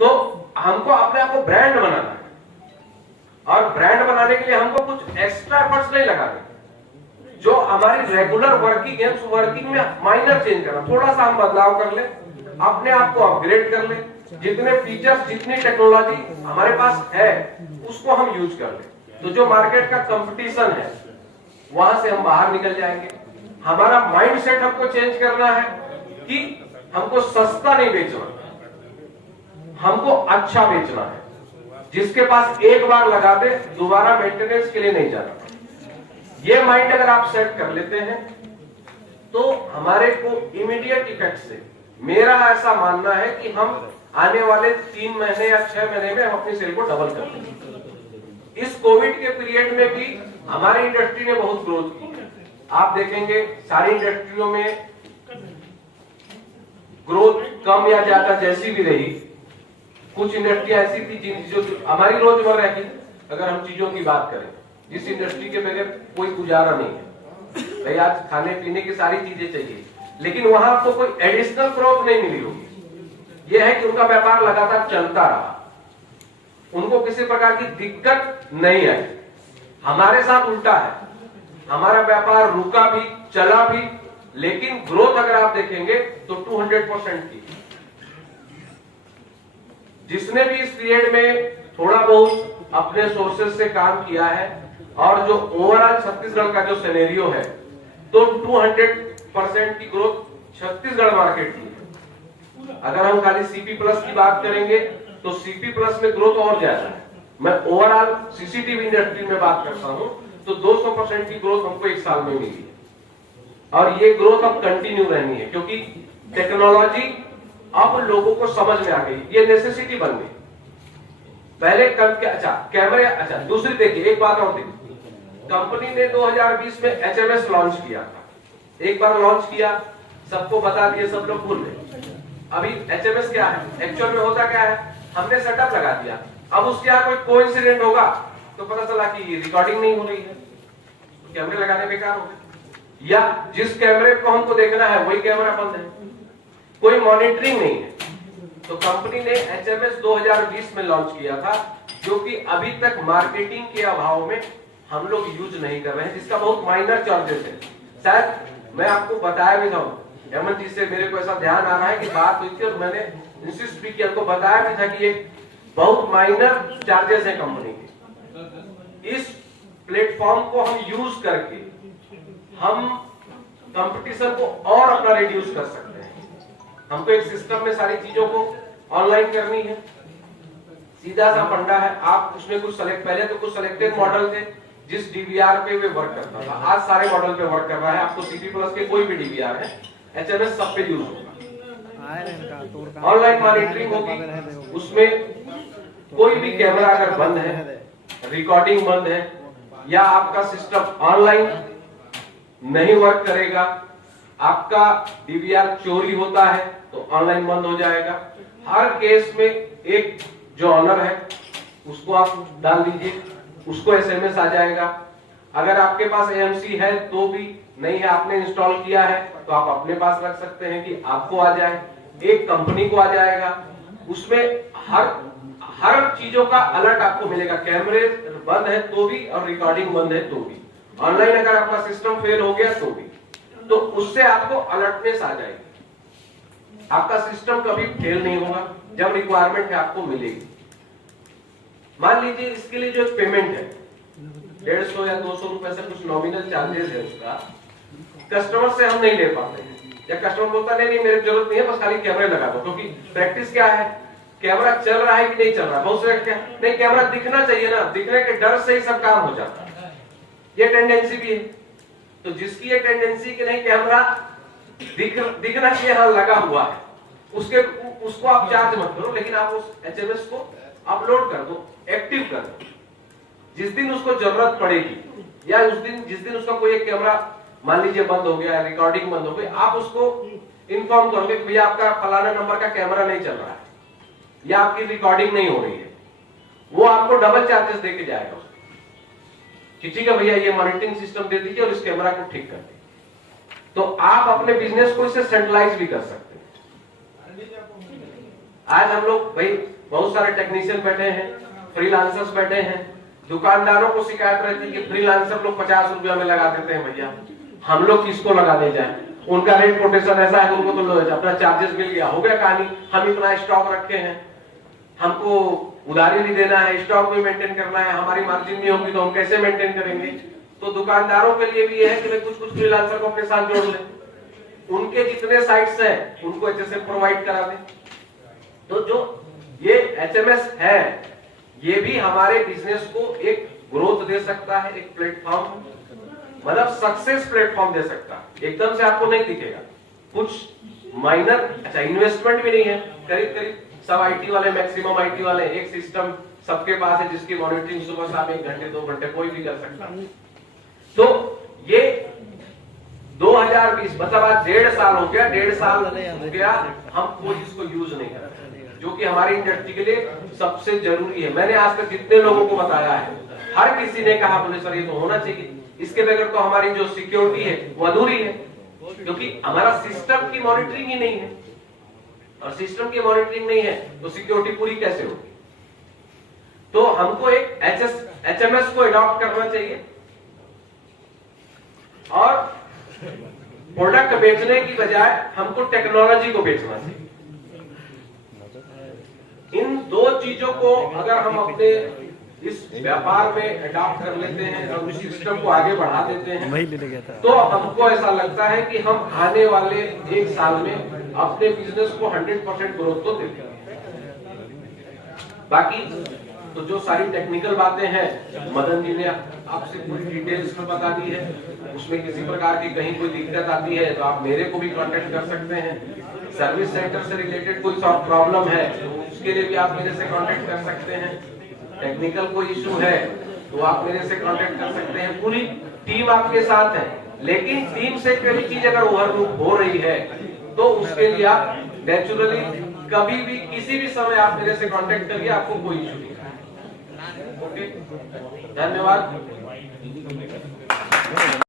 तो हमको अपने आप को ब्रांड बनाना है, और ब्रांड बनाने के लिए हमको कुछ एक्स्ट्रा एफर्ट्स नहीं लगाने, जो हमारी रेगुलर वर्किंग है उस वर्किंग में माइनर चेंज करना, थोड़ा सा हम बदलाव कर ले, अपने आप को अपग्रेड कर ले, जितने फीचर्स जितनी टेक्नोलॉजी हमारे पास है उसको हम यूज कर ले, तो जो मार्केट का कंपटीशन है वहां से हम बाहर निकल जाएंगे। हमारा माइंडसेट हमको चेंज करना है कि हमको सस्ता नहीं बेचना, हमको अच्छा बेचना है, जिसके पास एक बार लगा दे दोबारा मेंटेनेंस के लिए नहीं जाना। ये माइंड अगर आप सेट कर लेते हैं तो हमारे को इमीडिएट इफेक्ट से, मेरा ऐसा मानना है कि हम आने वाले 3 महीने या 6 महीने में हम अपनी सेल को डबल कर लेंगे। इस कोविड के पीरियड में भी हमारी इंडस्ट्री ने बहुत ग्रोथ की। आप देखेंगे सारी इंडस्ट्रियों में ग्रोथ कम या ज्यादा जैसी भी रही, कुछ इंडस्ट्री ऐसी थी जिन चीजों हमारी रोजमर्रा की अगर हम चीजों की बात करें, जिस इंडस्ट्री के बगैर कोई गुजारा नहीं है, भाई आज खाने पीने की सारी चीजें चाहिए, लेकिन वहां आपको कोई एडिशनल ग्रोथ नहीं मिली होगी। यह है कि उनका व्यापार लगातार चलता रहा, उनको किसी प्रकार की दिक्कत नहीं आई। हमारे साथ उल्टा है, हमारा व्यापार रुका भी चला भी, लेकिन ग्रोथ अगर आप देखेंगे तो 200% की। जिसने भी इस पीरियड में थोड़ा बहुत अपने सोर्सेज से काम किया है और जो ओवरऑल छत्तीसगढ़ का जो सिनेरियो है, तो 200% की ग्रोथ छत्तीसगढ़ मार्केट की है। अगर हम खाली सीपी प्लस की बात करेंगे तो सीपी प्लस में ग्रोथ और ज्यादा है। मैं ओवरऑल सीसीटीवी इंडस्ट्री में बात करता हूं तो 200% की ग्रोथ हमको एक साल में मिली है, और ये ग्रोथ अब कंटिन्यू रहनी है, क्योंकि टेक्नोलॉजी अब लोगों को समझ में आ गई, ये नेसेसिटी बन गई। पहले कैमरे, दूसरी देखिए एक बात और देखिए, कंपनी ने 2020 में एचएमएस लॉन्च किया था, एक बार लॉन्च किया, सबको बता दिया, सब लोग भूल गए। अभी एचएमएस क्या है, एक्चुअल में होता क्या है, हमने सेटअप लगा दिया, अब उसके यहाँ कोई कोइंसिडेंट होगा तो पता चला कि रिकॉर्डिंग नहीं हो रही है, तो कैमरे लगाने बेकार हो गए, या जिस कैमरे को हमको देखना है वही कैमरा बंद है, कोई मॉनिटरिंग नहीं है। तो कंपनी ने एचएमएस 2020 में लॉन्च किया था, जो कि अभी तक मार्केटिंग के अभाव में हम लोग यूज नहीं कर रहे हैं, जिसका बहुत माइनर चार्जेस है। शायद मैं आपको बताया भी था, हेमंत जी से मेरे को ऐसा ध्यान आ रहा है कि बात हुई थी और मैंने इंसिस्ट भी किया, उनको बताया भी था कि ये बहुत माइनर चार्जेस है कंपनी के। इस प्लेटफॉर्म को हम यूज करके हम कंपटीशन को और अपना रिड्यूस कर सकते हैं। हमको एक सिस्टम में सारी चीजों को ऑनलाइन करनी है, सीधा सा फंडा है। आप उसमें कुछ सेलेक्ट, पहले तो कुछ सिलेक्टेड मॉडल थे जिस डीवीआर पे वे वर्क करता था, आज सारे मॉडल पे वर्क कर रहा है। आपको सीपी प्लस के कोई भी डीवीआर है, एचएमएस सब पे यूज होगा, ऑनलाइन मॉनिटरिंग होगी, उसमें कोई भी कैमरा अगर बंद है, रिकॉर्डिंग बंद है, या आपका सिस्टम ऑनलाइन नहीं वर्क करेगा, आपका डीवीआर चोरी होता है तो ऑनलाइन बंद हो जाएगा। हर केस में एक जो ऑनर है उसको आप डाल दीजिए, उसको एसएमएस आ जाएगा। अगर आपके पास एएमसी है तो भी, नहीं है आपने इंस्टॉल किया है तो आप अपने पास रख सकते हैं कि आपको आ जाए, एक कंपनी को आ जाएगा। उसमें हर चीजों का अलर्ट आपको मिलेगा, कैमरे बंद है तो भी और रिकॉर्डिंग बंद है तो भी, ऑनलाइन अगर आपका सिस्टम फेल हो गया तो भी, तो उससे आपको अलर्टनेस आ जाएगी। आपका सिस्टम कभी फेल नहीं होगा, जब रिक्वायरमेंट है आपको मिलेगी। मान लीजिए इसके लिए जो एक पेमेंट है 150 या 200 रुपए से कुछ नॉमिनल चार्जेस है, उसका कस्टमर से हम नहीं ले पाते हैं, या कस्टमर बोलता नहीं मेरे जरूरत नहीं है, बस खाली कैमरे लगा दो। क्योंकि प्रैक्टिस क्या है, कैमरा चल रहा है कि नहीं चल रहा है, बहुत से क्या नहीं, कैमरा दिखना चाहिए ना, दिखने के डर से ही सब काम हो जाता है, ये टेंडेंसी भी है। तो जिसकी ये टेंडेंसी कि नहीं कैमरा दिखना चाहिए, हाँ लगा हुआ है, उसको आप चार्ज मत करो, लेकिन आप उस एचएमएस को अपलोड कर दो, एक्टिव कर दो। जिस दिन उसको जरूरत पड़ेगी, या जिस दिन उसका कोई एक कैमरा मान लीजिए बंद हो गया, रिकॉर्डिंग बंद हो गई, आप उसको इन्फॉर्म करोगे कि भैया आपका फलाना नंबर का कैमरा नहीं चल रहा है या आपकी रिकॉर्डिंग नहीं हो रही है, वो आपको डबल चार्जेस देके जाएगा कि ठीक है भैया ये मॉनिटरिंग सिस्टम दे दीजिए और इस कैमरा को ठीक कर दीजिए। तो आप अपने बिजनेस को इससे सेंट्रलाइज भी कर सकते हैं। आज हम लोग भाई बहुत सारे टेक्नीशियन बैठे हैं, फ्रीलांसर्स बैठे हैं, दुकानदारों को शिकायत रहती है कि फ्रीलांसर लोग 50 रुपया में लगा देते हैं, भैया हम लोग किसको लगा दे जाए, उनका रेट कोटेशन ऐसा है उनको तो अपना चार्जेस मिल गया, हो गया कहानी। हम इतना स्टॉक रखे हैं, हमको उधारी भी देना है, स्टॉक भी मेंटेन करना है, हमारी मार्जिन नहीं होगी तो हम कैसे मेंटेन करेंगे। तो दुकानदारों के लिए भी ये है कि कुछ कुछ फ्रीलांसर को अपने साथ जोड़ ले, उनके जितने साइट्स हैं उनको HSM प्रोवाइड करा दे। तो जो ये HMS है ये भी हमारे बिजनेस को एक ग्रोथ दे सकता है, एक प्लेटफॉर्म, मतलब सक्सेस प्लेटफॉर्म दे सकता है। एकदम से आपको नहीं दिखेगा, कुछ माइनर अच्छा इन्वेस्टमेंट भी नहीं है, करीब करीब सब IT वाले, मैक्सिमम IT वाले, एक सिस्टम सबके पास है जिसकी मॉनिटरिंग सुबह शाम 1 घंटे 2 घंटे कोई भी कर सकता है। तो ये 2020 मतलब आज 1.5 साल हो गया, 1.5 साल हो गया हम कोई इसको यूज नहीं कर रहे, जो कि हमारी इंडस्ट्री के लिए सबसे जरूरी है। मैंने आज तक जितने लोगों को बताया है हर किसी ने कहा बोले सर ये तो होना चाहिए, इसके बगैर तो हमारी जो सिक्योरिटी है वो अधूरी है, क्योंकि हमारा सिस्टम की मॉनिटरिंग ही नहीं है, और सिस्टम की मॉनिटरिंग नहीं है तो सिक्योरिटी पूरी कैसे होगी। तो हमको एक HMS को अडॉप्ट करना चाहिए और प्रोडक्ट बेचने की बजाय हमको टेक्नोलॉजी को बेचना चाहिए। इन दो चीजों को अगर हम अपने इस व्यापार में अडॉप्ट कर लेते हैं और उस सिस्टम को आगे बढ़ा देते हैं तो हमको ऐसा लगता है कि हम आने वाले 1 साल में अपने बिजनेस को 100% ग्रोथ तो दे देंगे। बाकी तो जो सारी टेक्निकल बातें हैं मदन जी ने आपसे पूरी डिटेल्स में बता दी है, उसमें किसी प्रकार की कहीं कोई दिक्कत आती है तो आप मेरे को भी कांटेक्ट कर सकते हैं। सर्विस सेंटर से रिलेटेड कोई प्रॉब्लम है तो उसके लिए भी आप मेरे से कांटेक्ट कर सकते हैं। टेक्निकल कोई इशू है तो आप मेरे से कांटेक्ट कर सकते हैं। पूरी टीम आपके साथ है, लेकिन टीम से कोई चीज अगर ओवरलुक हो रही है तो उसके लिए आप नेचुरली कभी भी किसी भी समय आप मेरे से कांटेक्ट करिए, आपको कोई इशू नहीं है। ओके, धन्यवाद।